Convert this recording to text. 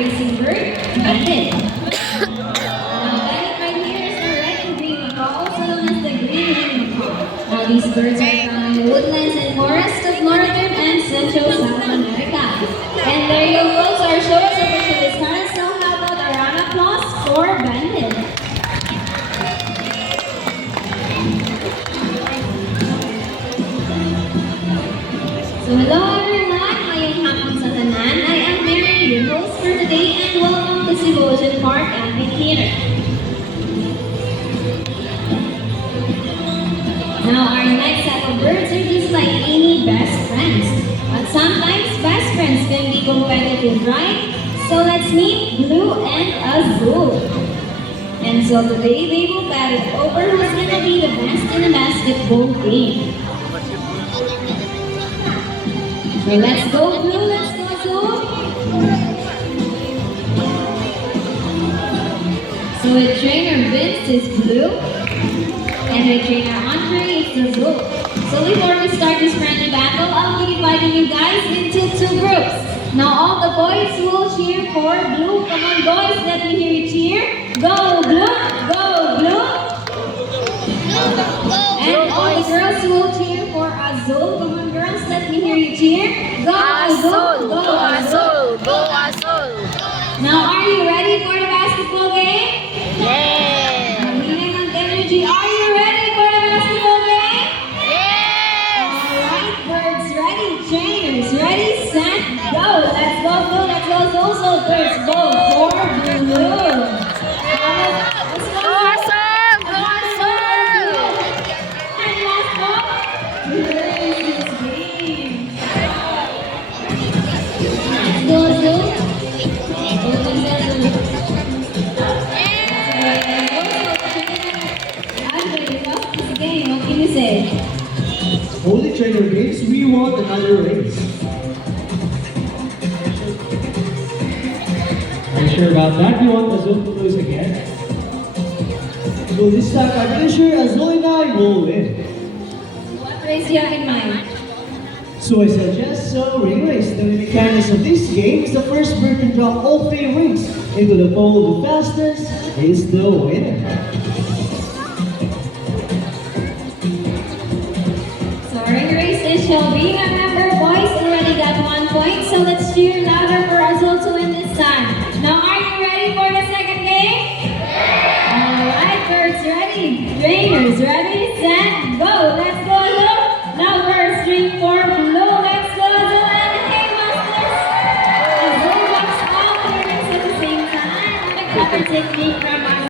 racing bird, Bandit. Now, Bandit right here is the red and green macaw, also known as the green macaw. Now, these birds are found in the woodlands and forests of northern and central South America. And there you go, folks. Our show is officially started. So, how about a round of applause for Bandit? So, hello everyone. Ngayong hapon sa tanan. I am Mary, your host for today, and welcome to Cebu Ocean Park Amphitheater. Now, our next set of birds are just like any best friends. But sometimes best friends can be competitive, right? So let's meet Blue and Azul. And so today they will battle over who's gonna be the best in a basketball game. So let's go Blue, let's go Azul. So with trainer Vince is Blue, and with trainer Andre is Azul. So before we start this friendly battle, I'll be dividing you guys into two groups. Now all the boys will cheer for Blue. Come on boys, let me hear you cheer. Go Blue, go Blue. And all the girls will cheer for Azul. Come on girls, let me hear you cheer. Go Azul, go Azul. Go Azul! Now are you ready for the basketball game? Yeah! Mahinig ang energy. Are you ready for the basketball game? Yes! Alright, birds ready, trainers ready, set, go. Let's go Blue, let's go Azul. So birds go for Blue. Let's go. Go Azul! Go Azul! And last ball. Wins this game. Let's go Azul. What can you say? Holy Trainer Vince, we want another race. Are you sure about that? You want Azul to lose again? So this time, I'm pretty sure Azul and I will win. What race do you have in mind? So I suggest ring race. The mechanics of this game is the first bird can drop all 3 rings into the pole. The fastest is the winner. So ring race this shall be. Remember, boys already got 1 point, so let's cheer louder for Azul to win this time. Now, are you ready for the second game? Alright, birds ready. Trainers ready, set, go. Let's go, Azul. Now first ring for Blue. Let's go, Azul. And hey, Masters. Azul drops all the rings at the same time. A clever technique from